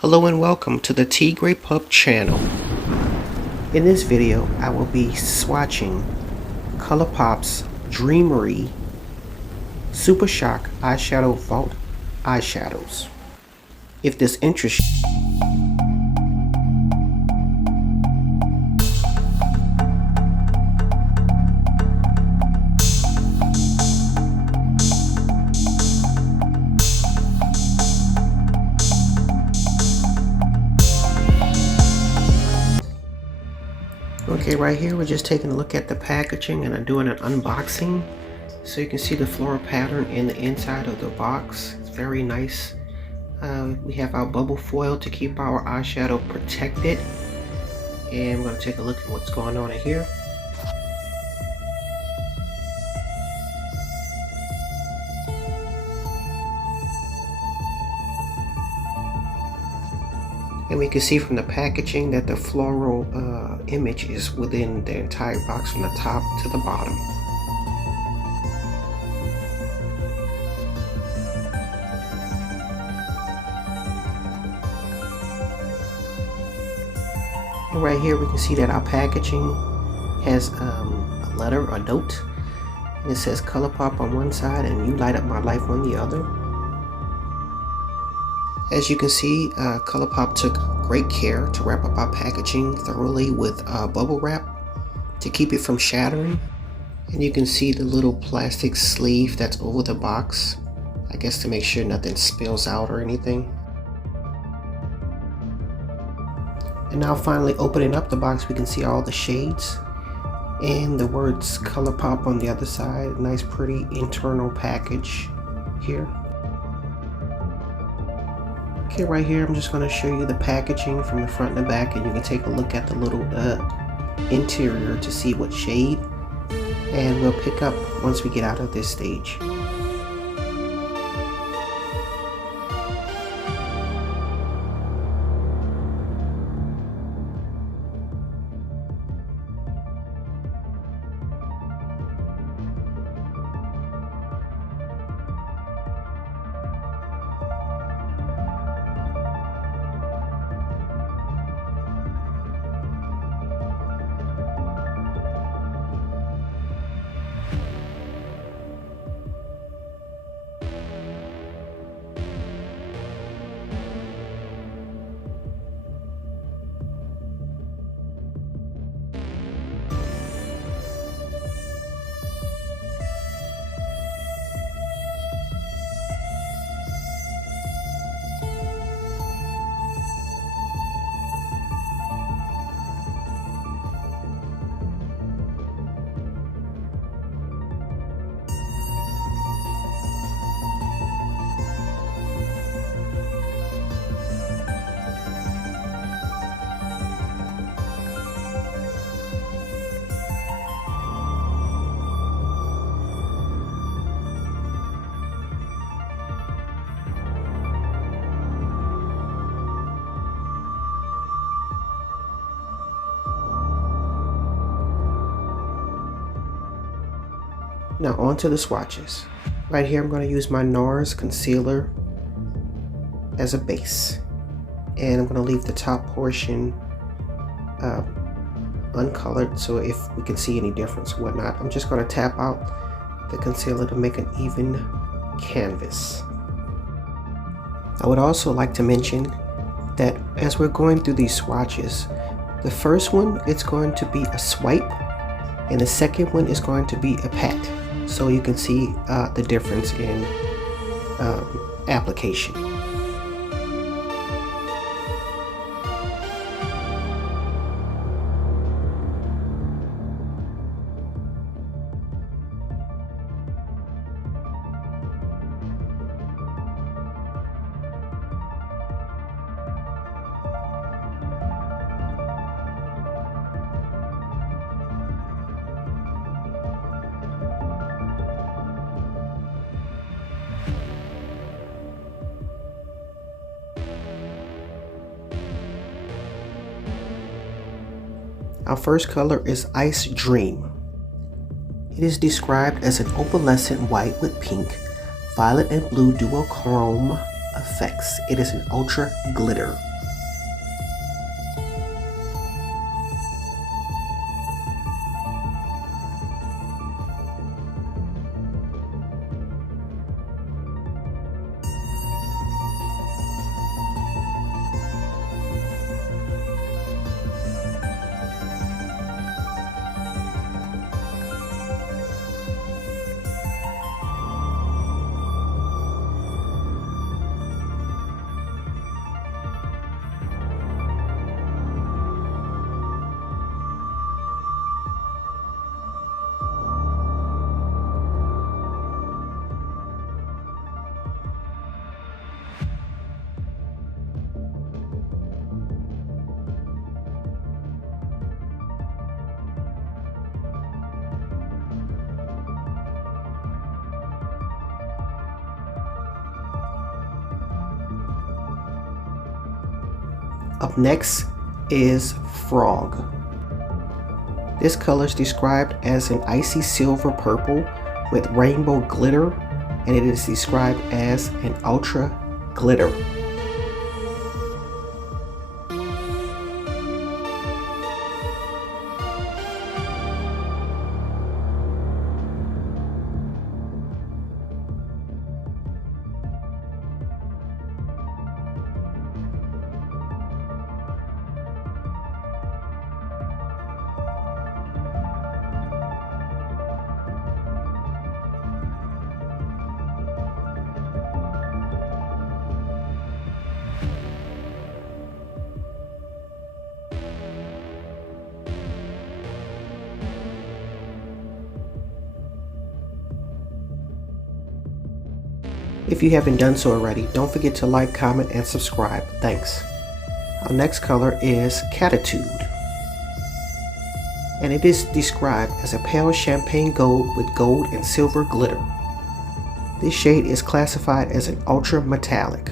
Hello and welcome to the Tigre.pupchannel channel. In this video, I will be swatching Colourpop's Dreamery Super Shock Eyeshadow Vault eyeshadows. If this interests you, okay, right here we're just taking a look at the packaging and I'm doing an unboxing so you can see the floral pattern in the inside of the box. It's very nice. We have our bubble foil to keep our eyeshadow protected, and we're going to take a look at what's going on in here. And we can see from the packaging that the floral image is within the entire box from the top to the bottom. And right here we can see that our packaging has a letter, a note, and it says Colourpop on one side and You Light Up My Life on the other. As you can see, Colourpop took great care to wrap up our packaging thoroughly with bubble wrap to keep it from shattering. And you can see the little plastic sleeve that's over the box, I guess to make sure nothing spills out or anything. And now finally opening up the box, we can see all the shades and the words Colourpop on the other side. Nice pretty internal package here. Okay, right here I'm just going to show you the packaging from the front and the back, and you can take a look at the little interior to see what shade, and we'll pick up once we get out of this stage. Now on to the swatches. Right here I'm going to use my Nars concealer as a base, and I'm going to leave the top portion uncolored so if we can see any difference or whatnot. I'm just going to tap out the concealer to make an even canvas. I would also like to mention that as we're going through these swatches, the first one it's going to be a swipe and the second one is going to be a pat. So you can see the difference in application. Our first color is Ice Dream. It is described as an opalescent white with pink, violet and blue duochrome effects. It is an ultra glitter. Up next is Frog. This color is described as an icy silver purple with rainbow glitter, and it is described as an ultra glitter. If you haven't done so already, don't forget to like, comment, and subscribe. Thanks. Our next color is Catitude, and it is described as a pale champagne gold with gold and silver glitter. This shade is classified as an ultra metallic.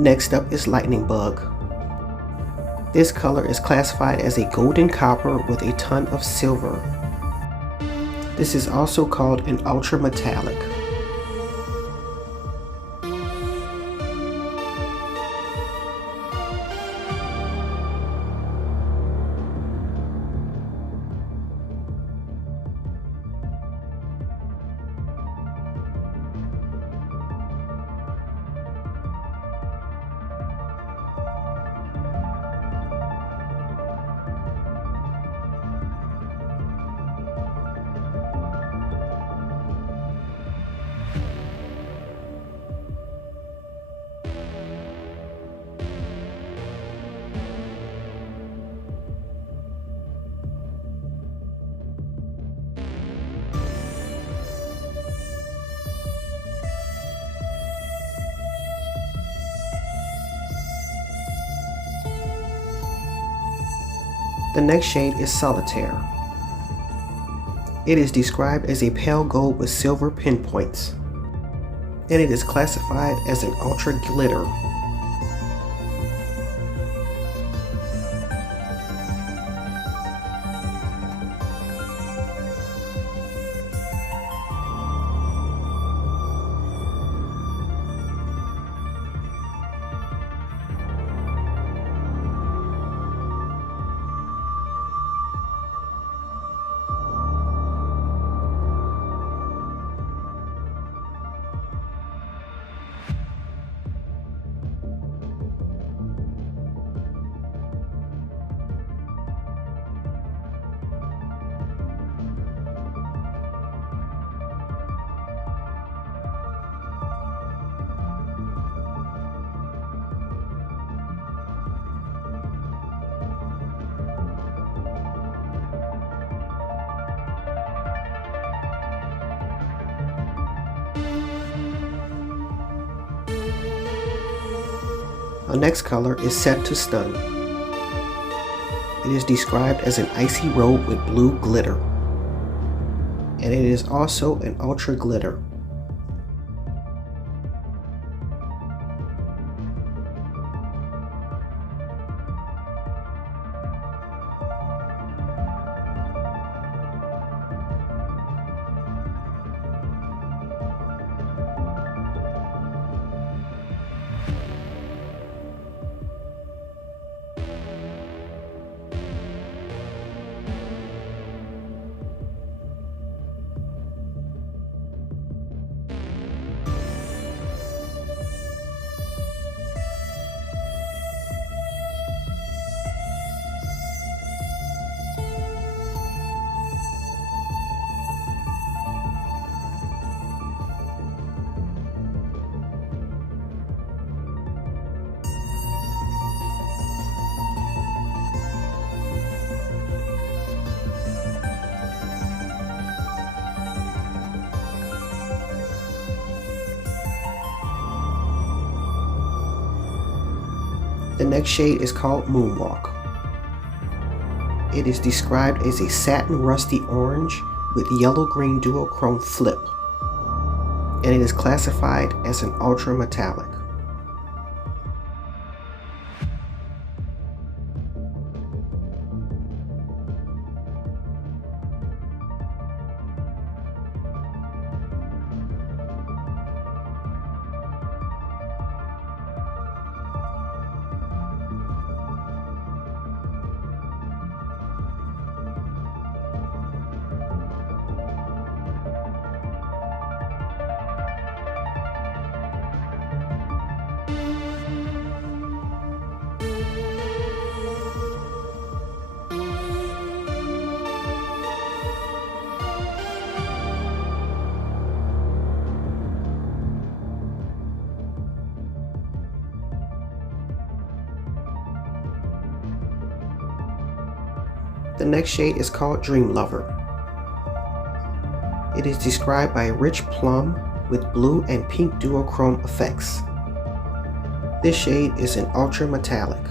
Next up is Lightning Bug. This color is classified as a golden copper with a ton of silver. This is also called an ultra metallic. The next shade is Solitaire. It is described as a pale gold with silver pinpoints, and it is classified as an ultra glitter. Our next color is Set to Stun. It is described as an icy robe with blue glitter, and it is also an ultra glitter. The next shade is called Moonwalk. It is described as a satin rusty orange with yellow-green duochrome flip, and it is classified as an ultra metallic. The next shade is called Dream Lover. It is described by a rich plum with blue and pink duochrome effects. This shade is an ultra metallic.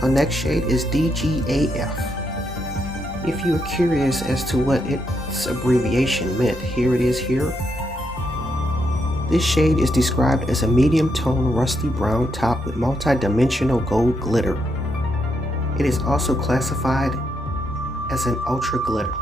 Our next shade is DGAF. If you are curious as to what its abbreviation meant, here it is here. This shade is described as a medium tone rusty brown top with multi-dimensional gold glitter. It is also classified as an ultra glitter.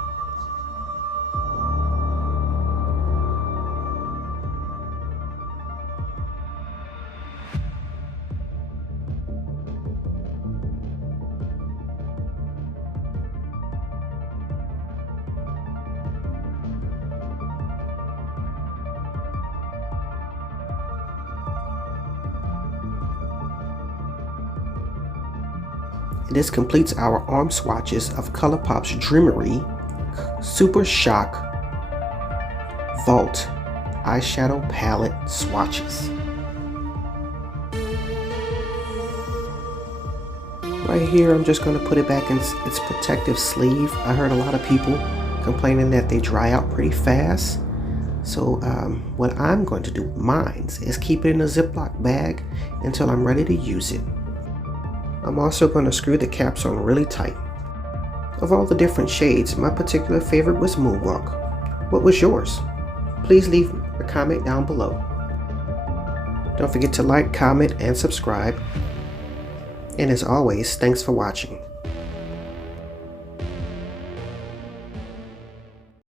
This completes our arm swatches of Colourpop's Dreamery Super Shock Vault Eyeshadow Palette swatches. Right here, I'm just going to put it back in its protective sleeve. I heard a lot of people complaining that they dry out pretty fast. So what I'm going to do with mine is keep it in a Ziploc bag until I'm ready to use it. I'm also going to screw the caps on really tight. Of all the different shades, my particular favorite was Moonwalk. What was yours? Please leave a comment down below. Don't forget to like, comment, and subscribe. And as always, thanks for watching.